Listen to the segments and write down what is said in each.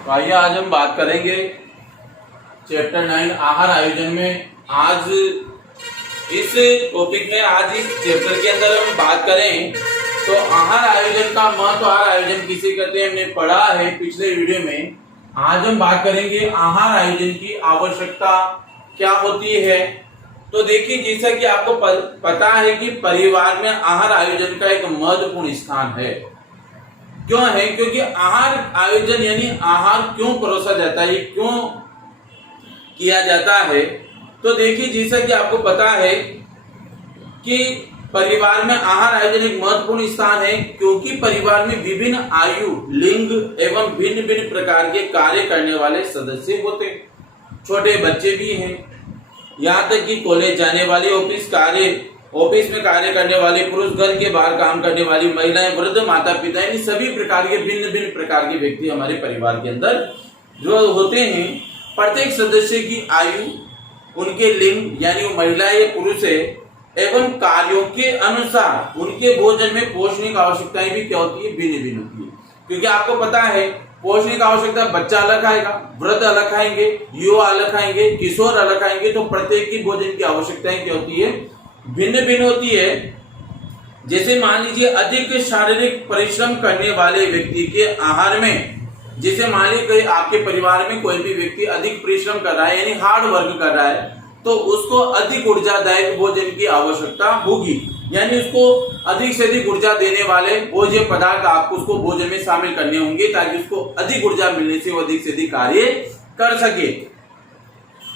तो आइए आज हम बात करेंगे चैप्टर 9 आहार आयोजन में। आज इस टॉपिक में, आज इस चैप्टर के अंदर हम बात करें तो आहार आयोजन का महत्व, आहार आयोजन किसे कहते हैं हमने पढ़ा है पिछले वीडियो में। आज हम बात करेंगे आहार आयोजन की आवश्यकता क्या होती है। तो देखिए, जैसा कि आपको पता है कि परिवार में आहार आयोजन का एक महत्वपूर्ण स्थान है। क्यों है? क्योंकि आहार आयोजन यानी आहार क्यों परोसा जाता है, क्यों किया जाता है। तो देखिए, जैसा कि आपको पता है कि परिवार में आहार आयोजन एक महत्वपूर्ण स्थान है, क्योंकि परिवार में विभिन्न आयु, लिंग एवं भिन्न भिन्न प्रकार के कार्य करने वाले सदस्य होते हैं। छोटे बच्चे भी हैं, यहाँ तक कि कॉलेज जाने वाले, ऑफिस में कार्य करने वाले पुरुष, घर के बाहर काम करने वाली महिलाएं, वृद्ध माता पिता, इन सभी प्रकार के भिन्न भिन्न प्रकार के व्यक्ति हमारे परिवार के अंदर जो होते हैं। प्रत्येक सदस्य की आयु, उनके लिंग यानी वो महिला या पुरुष है, एवं कार्यों के अनुसार उनके भोजन में पोषण की आवश्यकताएं भी क्या होती है, भिन्न भिन्न होती है। क्योंकि आपको पता है पोषण की आवश्यकता बच्चा अलग खाएगा, वृद्ध अलग खाएंगे, युवा अलग खाएंगे, किशोर अलग खाएंगे। तो प्रत्येक की भोजन की आवश्यकताएं क्या होती है, भिन्न भिन्न होती है। जैसे मान लीजिए अधिक शारीरिक परिश्रम करने वाले व्यक्ति के आहार में, जैसे मान लीजिए आपके परिवार में कोई भी व्यक्ति अधिक परिश्रम कर रहा है यानी हार्ड वर्क कर रहा है, तो उसको अधिक ऊर्जादायक भोजन की आवश्यकता होगी। यानी उसको अधिक से अधिक ऊर्जा देने वाले भोज्य पदार्थ आपको उसको भोजन में शामिल करने होंगे, ताकि उसको अधिक ऊर्जा मिलने से वो अधिक से अधिक कार्य कर सके।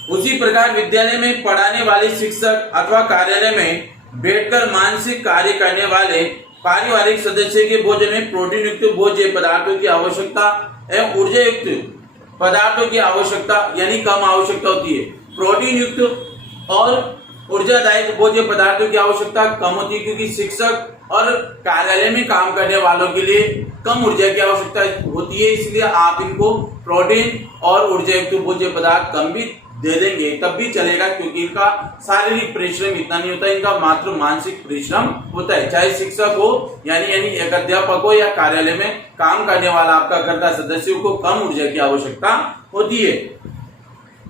उसी प्रकार विद्यालय में पढ़ाने वाले शिक्षक अथवा कार्यालय में बैठकर मानसिक कार्य करने वाले पारिवारिक सदस्य के भोजन में प्रोटीन युक्त भोज्य पदार्थों की आवश्यकता एवं ऊर्जा युक्त पदार्थों की आवश्यकता यानी कम आवश्यकता होती है। प्रोटीन युक्त और ऊर्जादायक भोज्य पदार्थों की आवश्यकता कम होती है, क्योंकि शिक्षक और कार्यालय में काम करने वालों के लिए कम ऊर्जा की आवश्यकता होती है। इसलिए आप इनको प्रोटीन और ऊर्जा युक्त भोज्य पदार्थ कम भी दे देंगे तब भी चलेगा, क्योंकि इनका शारीरिक परिश्रम इतना नहीं होता, इनका मात्र मानसिक परिश्रम होता है। चाहे शिक्षक हो यानी एक अध्यापक हो या कार्यालय में काम करने वाला आपका घर का सदस्य को कम ऊर्जा की आवश्यकता होती है।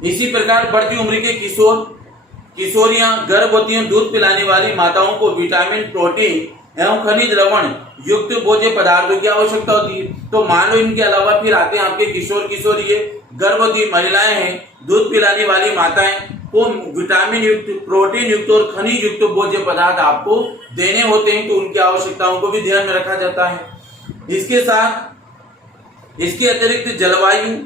इसी प्रकार बढ़ती उम्र के किशोरियां, गर्भवतियों, दूध पिलाने वाली माताओं को विटामिन, प्रोटीन एवं खनिज लवण युक्त भोज्य पदार्थों की आवश्यकता होती है। तो मान लो इनके अलावा फिर आते हैं आपके किशोर किशोरी, गर्भवती महिलाएं हैं, दूध पिलाने वाली माताएं को विटामिन युक्त, प्रोटीन युक्त और खनिज युक्त भोज्य पदार्थ आपको देने होते हैं। तो उनकी आवश्यकताओं को भी ध्यान में रखा जाता है। इसके साथ इसके अतिरिक्त जलवायु,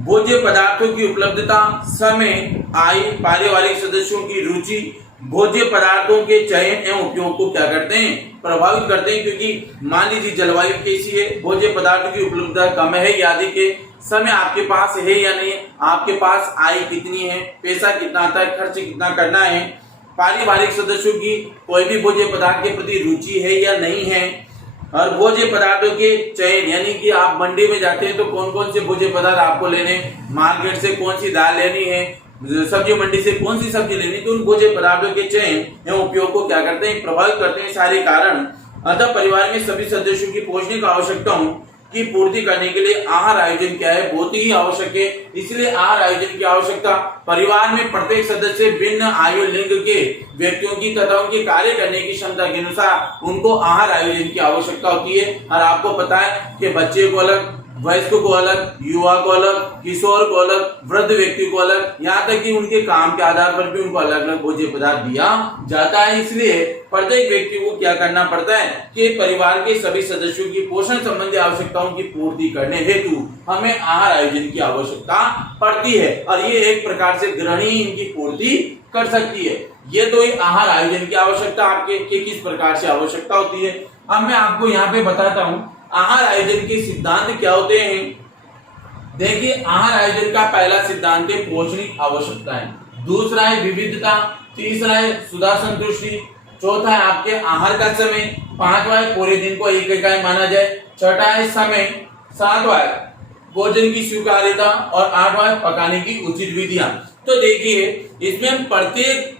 भोज्य पदार्थों की उपलब्धता, समय, आय, पारिवारिक सदस्यों की रुचि भोज्य पदार्थों के चयन एवं उपयोग को क्या करते हैं, प्रभावित करते हैं। क्योंकि मान लीजिए जलवायु कैसी है, भोज्य पदार्थों की उपलब्धता कम है या अधिक है, समय आपके पास है या नहीं, आपके पास आय कितनी है, पैसा कितना आता है, खर्च कितना करना है, पारिवारिक सदस्यों की कोई भी भोज्य पदार्थ के प्रति रुचि है या नहीं है, और भोज्य पदार्थों के चयन यानी कि आप मंडी में जाते हैं तो कौन कौन से भोज्य पदार्थ आपको लेने, मार्केट से कौन सी दाल लेनी है, सब्जी मंडी से कौन सी सब्जी लेनी, तो उन भोज्य पदार्थों के चयन एवं उपयोग को क्या करते हैं, प्रभावित करते हैं सारे कारण। अतः परिवार में सभी सदस्यों की पोषण आवश्यकताओं की पूर्ति करने के लिए आहार आयोजन क्या है, बहुत ही आवश्यक है। इसलिए आहार आयोजन की आवश्यकता परिवार में प्रत्येक सदस्य भिन्न आयु लिंग के व्यक्तियों की तथा उनके कार्य करने की क्षमता के अनुसार उनको आहार आयोजन की आवश्यकता होती है। और आपको पता है कि बच्चे को अलग, वयस्क को अलग, युवा को अलग, किशोर को अलग, वृद्ध व्यक्ति को अलग, यहाँ तक कि उनके काम के आधार पर भी उनको अलग अलग भोज्य पदार्थ दिया जाता है। इसलिए प्रत्येक व्यक्ति को क्या करना पड़ता है कि परिवार के सभी सदस्यों की पोषण संबंधी आवश्यकताओं की पूर्ति करने हेतु हमें आहार आयोजन की आवश्यकता पड़ती है, और ये एक प्रकार से गृहिणी इनकी पूर्ति कर सकती है। ये तो आहार आयोजन की आवश्यकता आपके किस प्रकार से आवश्यकता होती है। अब मैं आपको यहाँ पे बताता हूँ आहार आयोजन के सिद्धांत क्या होते हैं। देखिए, आहार आयोजन का पहला सिद्धांत है पोषणिक आवश्यकताएं, दूसरा है विविधता, तीसरा है सुधा संतुष्टि, चौथा है आपके आहार का समय, पांचवा है पूरे दिन को एक इकाई माना जाए, छठा है समय, सातवां है भोजन की स्वीकार्यता और आठवां है पकाने की उचित विधियां। तो देखिए, इसमें हम प्रत्येक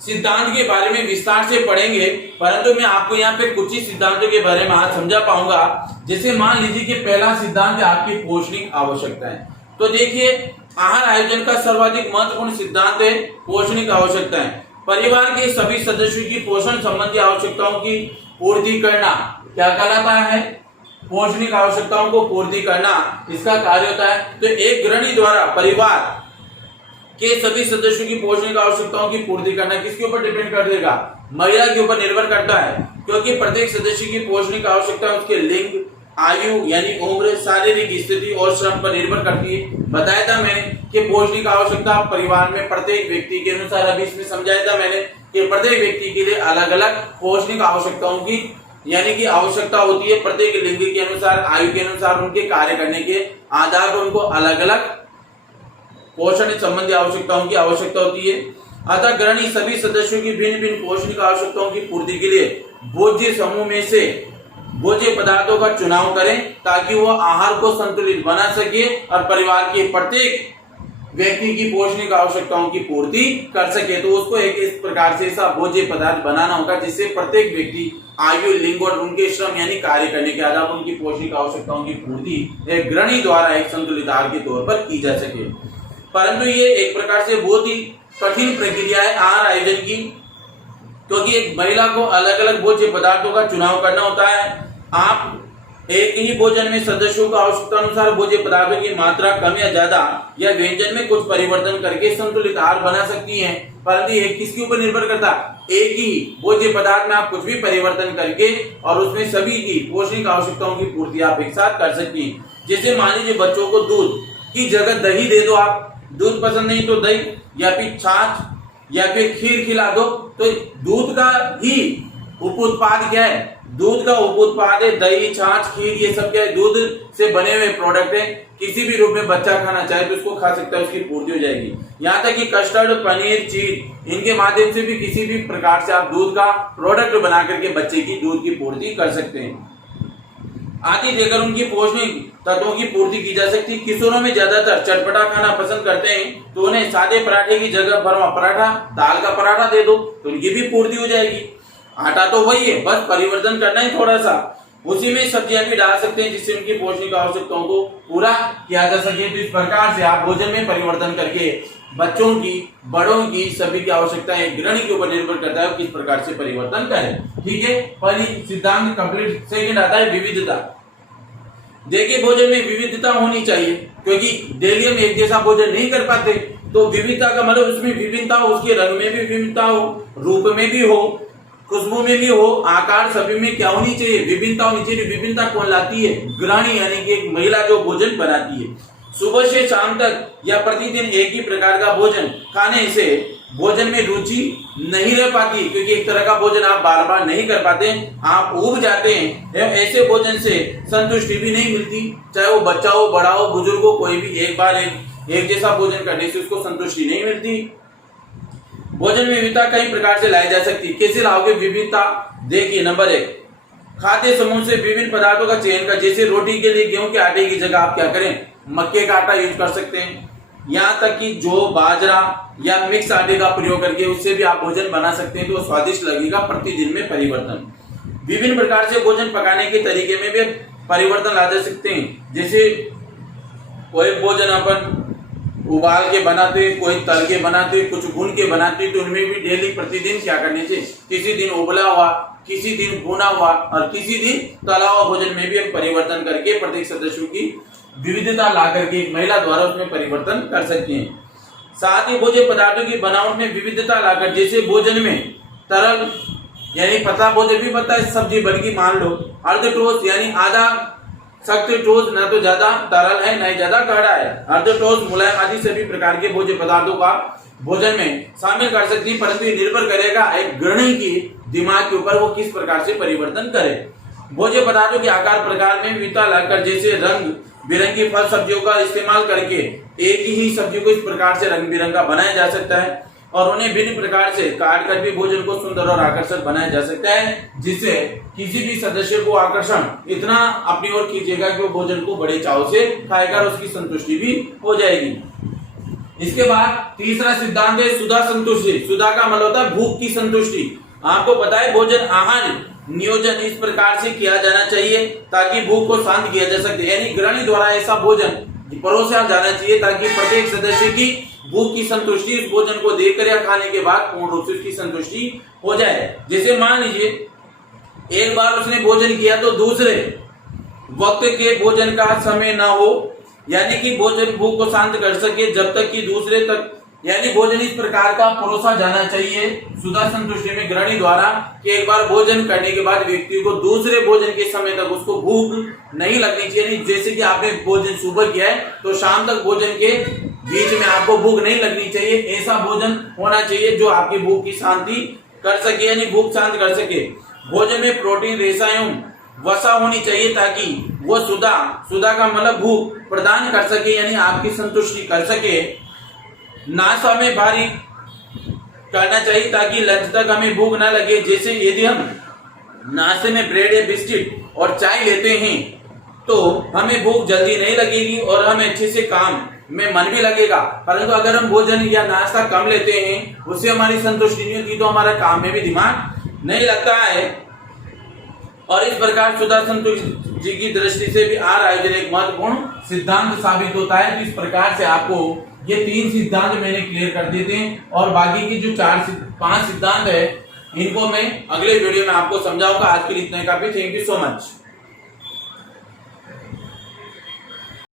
सिद्धांत के बारे में विस्तार से पढ़ेंगे, परंतु मैं आपको यहाँ पे कुछ ही सिद्धांतों के बारे में आज समझा पाऊंगा। जैसे मान लीजिए कि पहला सिद्धांत है आपकी पोषणिक आवश्यकताएं। तो देखिए, आहार आयोजन का सर्वाधिक महत्वपूर्ण सिद्धांत है पोषणिक आवश्यकताएं। परिवार के सभी सदस्यों की पोषण संबंधी आवश्यकताओं की पूर्ति करना क्या कहलाता है? पोषणिक आवश्यकताओं को पूर्ति करना इसका कार्य होता है। तो एक गृहिणी द्वारा परिवार के सभी सदस्यों की पोषणिक आवश्यकताओं की पूर्ति करना किसके ऊपर डिपेंड कर देगा? महिला के ऊपर निर्भर करता है, क्योंकि प्रत्येक सदस्य की पोषणिक आवश्यकता उसके लिंग, आयु यानी उम्र, शारीरिक स्थिति और श्रम पर निर्भर करती है। बताया था मैंने कि पोषणिक आवश्यकता परिवार में प्रत्येक व्यक्ति के अनुसार, अभी इसमें समझाया था मैंने कि प्रत्येक व्यक्ति के लिए अलग अलग पोषणिक आवश्यकताओं की यानी कि आवश्यकता होती है। प्रत्येक लिंग के अनुसार, आयु के अनुसार, उनके कार्य करने के आधार पर उनको अलग अलग पोषण संबंधी आवश्यकताओं की आवश्यकता होती है। अतः गृहिणी सभी सदस्यों की भिन्न भिन्न पोषणिक आवश्यकताओं की पूर्ति के लिए भोज्य समूह में से भोज्य पदार्थों का चुनाव करें, ताकि वह आहार को संतुलित बना सके और परिवार के प्रत्येक व्यक्ति की पोषणिक आवश्यकताओं की पूर्ति कर सके। तो उसको एक इस प्रकार से ऐसा भोज्य पदार्थ बनाना होगा जिससे प्रत्येक व्यक्ति आयु, लिंग और उनके श्रम यानी कार्य करने के आधार पर उनकी पोषणिक आवश्यकताओं की पूर्ति एक गृहिणी द्वारा एक संतुलित आहार के तौर पर की जा सके। परंतु ये एक प्रकार से बहुत ही कठिन प्रक्रिया है आहार आयोजन की, क्योंकि एक महिला को अलग अलग भोज्य पदार्थों का चुनाव करना होता है। आप एक ही भोजन में सदस्यों का आवश्यकता अनुसार भोज्य पदार्थों की मात्रा कम या ज्यादा या व्यंजन में कुछ परिवर्तन करके संतुलित आहार बना सकती हैं, परंतु ये किसके ऊपर निर्भर करता है? एक ही भोज्य पदार्थ में आप कुछ भी परिवर्तन करके और उसमें सभी की पोषणिक आवश्यकताओं की पूर्ति आप एक साथ कर सकती हैं। जैसे मान लीजिए बच्चों को दूध की जगह दही दे दो, आप दूध पसंद नहीं तो दही या फिर छाछ या फिर खीर खिला दो, तो दूध का ही उप उत्पाद क्या है? दूध का उप उत्पाद है दही, छाछ, खीर, ये सब क्या है? दूध से बने हुए प्रोडक्ट है। किसी भी रूप में बच्चा खाना चाहे तो उसको खा सकता है, उसकी पूर्ति हो जाएगी। यहाँ तक कि कस्टर्ड, पनीर, चीज, इनके माध्यम से भी किसी भी प्रकार से आप दूध का प्रोडक्ट बना करके बच्चे की दूध की पूर्ति कर सकते हैं। आदि देकर उनकी पोषणिक तत्वों की पूर्ति की जा सकती है। किशोरों में ज्यादातर चटपटा खाना पसंद करते हैं, तो उन्हें सादे पराठे की जगह भरवा पराठा, दाल का पराठा दे दो तो उनकी भी पूर्ति हो जाएगी। आटा तो वही है, बस परिवर्तन करना है थोड़ा सा। उसी में सब्जियां भी डाल सकते हैं जिससे उनकी पोषणिक आवश्यकताओं को पूरा किया जा सके। तो इस प्रकार से आप भोजन में परिवर्तन करके बच्चों की, बड़ों की, सभी की आवश्यकताएं गृहिणी के ऊपर निर्भर करता है किस प्रकार से परिवर्तन करें। ठीक है, पहली सिद्धांत कंप्लीट। सेकंड आता है विविधता। देखिए, भोजन में विविधता होनी चाहिए, क्योंकि डेली हम एक जैसा भोजन नहीं कर पाते। तो विविधता का मतलब उसमें विभिन्नता हो, उसके रंग में भी विभिन्नता हो, रूप में भी हो, खुशबू में भी हो, आकार सभी में क्या होनी चाहिए? विभिन्नता होनी चाहिए। विभिन्नता कौन लाती है? गृहिणी यानी कि एक महिला जो भोजन बनाती है। सुबह से शाम तक या प्रतिदिन एक ही प्रकार का भोजन खाने से भोजन में रुचि नहीं रह पाती, क्योंकि एक तरह का भोजन आप बार बार नहीं कर पाते, आप ऊब जाते हैं। ऐसे भोजन से संतुष्टि भी नहीं मिलती, चाहे वो बच्चा हो, बड़ा हो, बुजुर्ग हो, कोई भी एक बार एक जैसा भोजन करने से उसको संतुष्टि नहीं मिलती। भोजन में विविधता कई प्रकार से लाई जा सकती है। कैसे लाओगे विविधता? देखिए, नंबर 1, खाद्य समूह से विभिन्न पदार्थों का चयन कर। जैसे रोटी के लिए गेहूं के आटे की जगह आप क्या करें? मक्के का आटा यूज कर सकते हैं। यहाँ तक कि जो बाजरा या मिक्स आटे का प्रयोग करके उससे भी आप भोजन बना सकते हैं, तो स्वादिष्ट लगेगा। प्रतिदिन में परिवर्तन। विभिन्न प्रकार से भोजन पकाने के तरीके में भी परिवर्तन ला जा सकते हैं। जैसे कोई भोजन अपन उबाल के बनाते, कोई तल के बनाते, कुछ भून के बनाते, तो उनमें भी डेली प्रतिदिन क्या करने चाहिए? किसी दिन उबला हुआ, किसी दिन भुना हुआ और किसी दिन तला हुआ भोजन में भी हम परिवर्तन करके प्रत्येक सदस्यों की विविधता ला करके महिला द्वारा उसमें परिवर्तन कर सकते हैं। साथ ही भोज्य पदार्थों की बनावट में विविधता लाकर, जैसे भोजन में तरल यानी पतला भोजन भी बनता है, सब्जी बन की मान लो, अर्ध ठोस यानी आधा सख्त ठोस, न तो ज्यादा तरल है न ज्यादा गाढ़ा है, अर्ध ठोस, मुलायम आदि सभी प्रकार के भोज्य पदार्थों का भोजन में शामिल कर सकती है। परंतु ये निर्भर करेगा एक गृहिणी की दिमाग के ऊपर, वो किस प्रकार से परिवर्तन करे। भोज्य पदार्थों के आकार प्रकार में विविधता लाकर, जैसे रंग बिरंगी फल सब्जियों का इस्तेमाल करके एक ही सब्जी को इस प्रकार से रंग बिरंगा बनाया जा सकता है और उन्हें भिन्न प्रकार से काट कर भी भोजन को सुंदर और आकर्षक बनाया जा सकता है, जिससे किसी भी सदस्य को आकर्षण इतना अपनी ओर खींचेगा कि वो भोजन को बड़े चाव से खाएगा और उसकी संतुष्टि भी हो जाएगी। इसके बाद तीसरा सिद्धांत है सुधा संतुष्टि। सुधा का मतलब होता है भूख की संतुष्टि। आपको पता है भोजन आहार नियोजन इस प्रकार से किया जाना चाहिए ताकि भूख को शांत किया जा सके, यानी गृहिणी द्वारा ऐसा भोजन परोसा जाना चाहिए ताकि प्रत्येक सदस्य की भूख की संतुष्टि इस भोजन को देखकर या खाने के बाद पूर्ण रूप से उसकी संतुष्टि हो जाए। जैसे मान लीजिए एक बार उसने भोजन किया तो दूसरे वक्त के भोजन का समय ना हो, यानी कि भोजन भूख को शांत कर सके जब तक कि दूसरे तक, यानी भोजन इस प्रकार का परोसा जाना चाहिए सुधा संतुष्टि में गृहिणी द्वारा कि एक बार भोजन करने के बाद व्यक्ति को दूसरे भोजन के समय तक उसको भूख नहीं लगनी चाहिए। जैसे कि आपने भोजन सुबह किया है तो शाम तक भोजन के बीच में आपको भूख नहीं लगनी चाहिए। ऐसा भोजन होना चाहिए जो आपकी भूख की शांति कर सके, यानी भूख शांत कर सके। भोजन में प्रोटीन रेशा एवं वसा होनी चाहिए ताकि वो सुधा का मतलब भूख प्रदान कर सके, यानी आपकी संतुष्टि कर सके। नाश्ता में भारी करना चाहिए ताकि लंच तक हमें भूख ना लगे। जैसे यदि हम नाश्ते में ब्रेड या बिस्किट और चाय लेते हैं तो हमें भूख जल्दी नहीं लगेगी और हमें अच्छे से काम में मन भी लगेगा। परंतु अगर हम भोजन या नाश्ता कम लेते हैं उससे हमारी संतुष्टि नहीं होती तो हमारा काम में भी दिमाग नहीं लगता है। और इस प्रकार सुधा संतुष्टि की दृष्टि से भी आहार आयोजन एक महत्वपूर्ण सिद्धांत साबित होता है। तो इस प्रकार से आपको ये 3 सिद्धांत मैंने क्लियर कर दिए थे और बाकी की जो 5 सिद्धांत है इनको मैं अगले वीडियो में आपको समझाऊंगा। आज के लिए इतना ही काफी। Thank you so much.